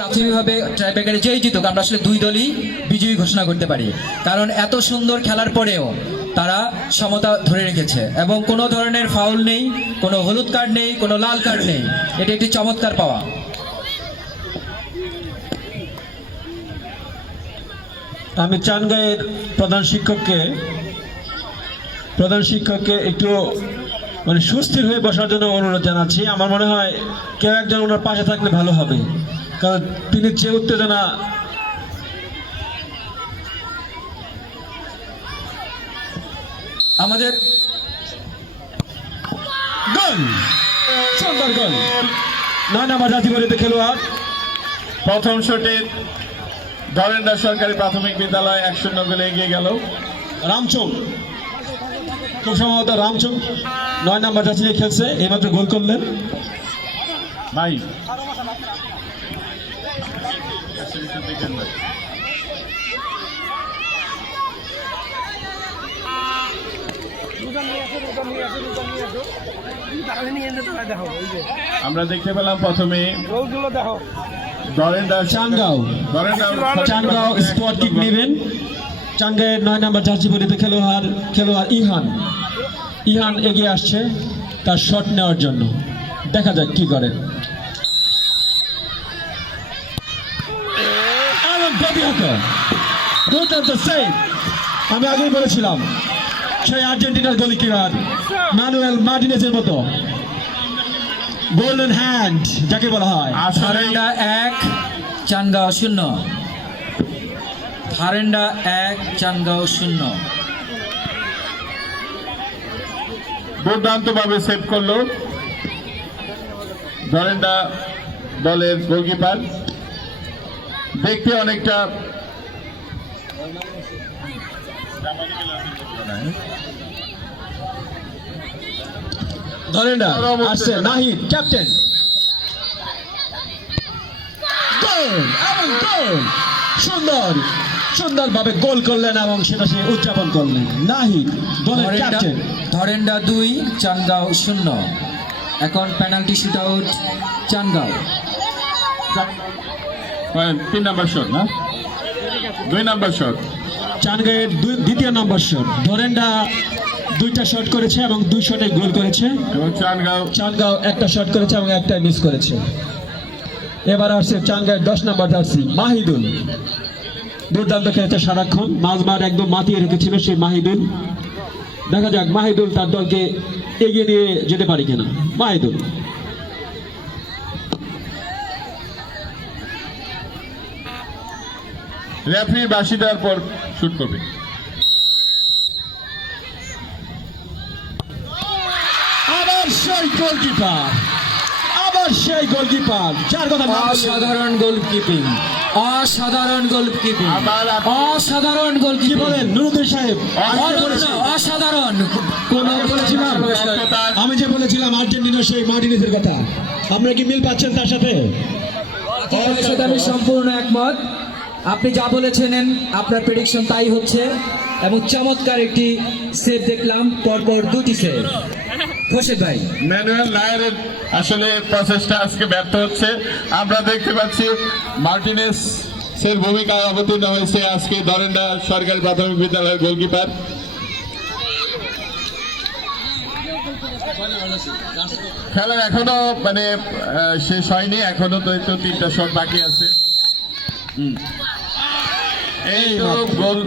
প্রাথমিকভাবে ট্রাইব্রেকারে যেই জিতুক আমরা আসলে দুই দলই বিজয়ী ঘোষণা করতে পারি, কারণ এত সুন্দর খেলার পরেও তারা সমতা ধরে রেখেছে এবং কোনো ধরনের ফাউল নেই, কোনো হলুদ কার্ড নেই, কোনো লাল কার্ড নেই। এটা একটি চমৎকার পাওয়া। আমি চানগাঁয়ের প্রধান শিক্ষককে একটু মানে সুস্থির হয়ে বসার জন্য অনুরোধ জানাচ্ছি। আমার মনে হয় কেউ একজন ওনার পাশে থাকলে ভালো হবে, কারণ তিনি যে উত্তেজনা আমাদের গোল, সুন্দর গোল। 9 নম্বর জাতীয়বাড়িতে খেলোয়াড় প্রথম শটে ধরেন্দ্র সরকারি প্রাথমিক বিদ্যালয় 1-0 গোলে এগিয়ে গেল। রামচং, খুব সম্ভবত রামচং 9 নম্বর জাতীয় খেলছে, এইমাত্র গোল করলেন। ভাই আমরা দেখতে পেলাম প্রথমে চানগাঁও স্পট কিক নেবেন। চানগাঁয়ের 9 নম্বর জার্সি পরিহিত খেলোয়াড় ইহান এগিয়ে আসছে তার শট নেওয়ার জন্য। দেখা যাক কি করেন। আমি আগেই বলেছিলাম সেই আর্জেন্টিনার গোলকিপার ম্যানুয়েল মার্টিনেজের মতো গোল্ডেন হ্যান্ড যাকে বলা হয়। থারেন্ডা 1 চানগাঁও 0। থারেন্ডা 1 চানগাঁও 0। দুর্দান্ত ভাবে সেভ করলো ধরেন্দ্র দলের গোলকিপার। দেখতে অনেকটা ধরেন্ডা আসছে, নাহিদ ক্যাপ্টেন, গোল এবং গোল, সুন্দরভাবে গোল করলেন এবং সেটা সে উদযাপন করলেন। নাহিদ দলের ক্যাপ্টেন। ধরেন্ডা 2 চানগাঁও 0। এখন পেনাল্টি শুট আউট চানগাঁও। 3 নম্বর শট না 2 নম্বর শট। চানগাঁয়ের দ্বিতীয় নম্বর শট। ধরেন্ডা 2টা শট করেছে এবং 2 শটে গোল করেছে এবং চানগাঁও একটা শট করেছে এবং একটা মিস করেছে। এবার আসছে চানগাঁয়ের 10 নম্বর জার্সি মাহিদুল। দুর্দান্ত খেলেছে সারাক্ষণ, মাঝমাঠ একদম মাতিয়ে রেখেছিল সেই মাহিদুল। দেখা যাক মাহিদুল তার দলকে এগিয়ে নিয়ে যেতে পারে কিনা। মাহিদুল রেফারি বাঁশি দেওয়ার পর শুট করবে। আবার সেই গোলকিপার যার কথা অসাধারণ গোলকিপিং, অসাধারণ গোলকিপিং, অসাধারণ কি গোলকিপিং বলেন নুরুদ্দিন সাহেব? অসাধারণ। আমি যে বলেছিলাম আর্জেন্টিনা সেই মার্টিনেজের কথা, আপনারা কি মিল পাচ্ছেন তার সাথে? এর সাথে আমি সম্পূর্ণ একমত। আপনি যা বলেছেন আপনার প্রেডিকশন তাই হচ্ছে এবং চমৎকার একটি সেভ দেখলাম, পরপর 2টি সেভ। খোরশেদ ভাই, ম্যানুয়েল নায়ারের আসলে প্রচেষ্টা আজকে ব্যর্থ হচ্ছে। আমরা দেখতে পাচ্ছি মার্টিনেস এর ভূমিকায় অবতীর্ণ হয়েছে আজকে ধরেন্দ্র সরকারি প্রাথমিক বিদ্যালয়ের গোলকিপার। খেলা এখনো মানে শেষ হয়নি, এখনো তো 3টা শট বাকি আছে। এই তো গোল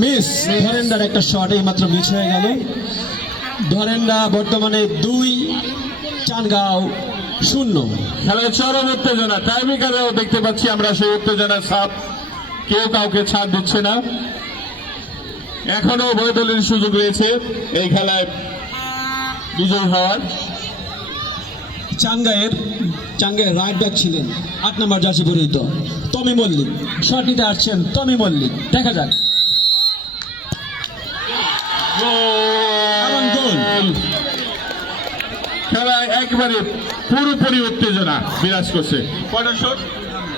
মিস, ধরেন্দার একটা শট এইমাত্র মিস হয়ে গেল। ধরেন্দা বর্তমানে 2, চানগাঁও 0। খেলায় চরম উত্তেজনা, টাইব্রেকারেও দেখতে পাচ্ছি আমরা সেই উত্তেজনার ছাপ। কেউ কাউকে ছাড় দিচ্ছে না। এখনো উভয় দলের সুযোগ রয়েছে এই খেলায় বিজয়ী হওয়ার। চানগাঁয়ের রাইট ব্যাক ছিলেন 8 নম্বর জার্সি পরিহিত টমি মল্লিক। শট নিতে আসছেন টমি মল্লিক, দেখা যাক। খেলায় একবারে পুরোপুরি উত্তেজনা বিরাজ করছে। কয়টা শট?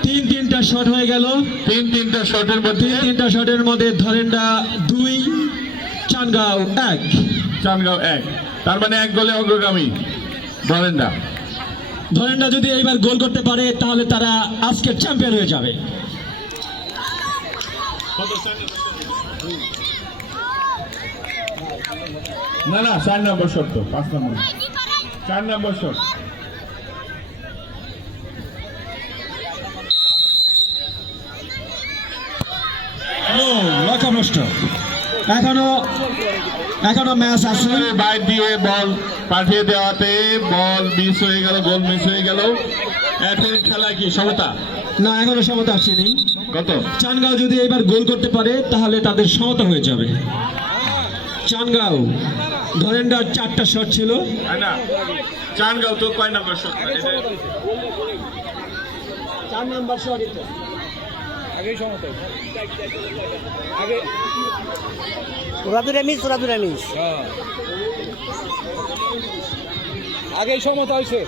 3টা শট হয়ে গেল। 3টা শটের মধ্যে ধরেন্ডা 2, চানগাঁও 1। তার মানে 1 গোলে অগ্রগামী ধরেন্ডা। ধরেনরা যদি এইবার গোল করতে পারে তাহলে তারা আজকের চ্যাম্পিয়ন হয়ে যাবে। না না 4 নম্বর শট তো 5 নম্বর 4 নম্বর শট। লক্ষ্যভ্রষ্ট। এখনো ম্যাচ আছে। বাইর দিয়ে বল পাঠিয়ে দেওয়াতে বল মিস হয়ে গেল, গোল মিস হয়ে গেল। এখন খেলা কি সমতা? না, এখনো সমতা আসেনি। কত? চানগাঁও যদি এবার গোল করতে পারে তাহলে তাদের সমতা হয়ে যাবে। চানগাঁও ধরেনরা 4টা শট ছিল। না চানগাঁও তো কয় নাম্বার শট? 4 number shot. ওরা তো রেমিস আগেই সমতা হয়েছে।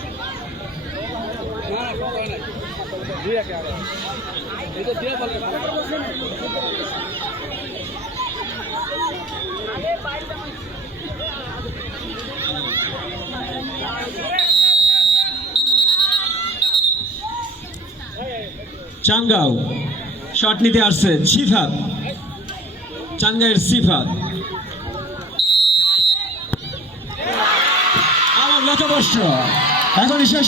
চানগাঁও শট নিতে আসছে সিফাত, চানগাঁয়ের সিফাত। আমার লক্ষ্যভ্রষ্ট। এখন শেষ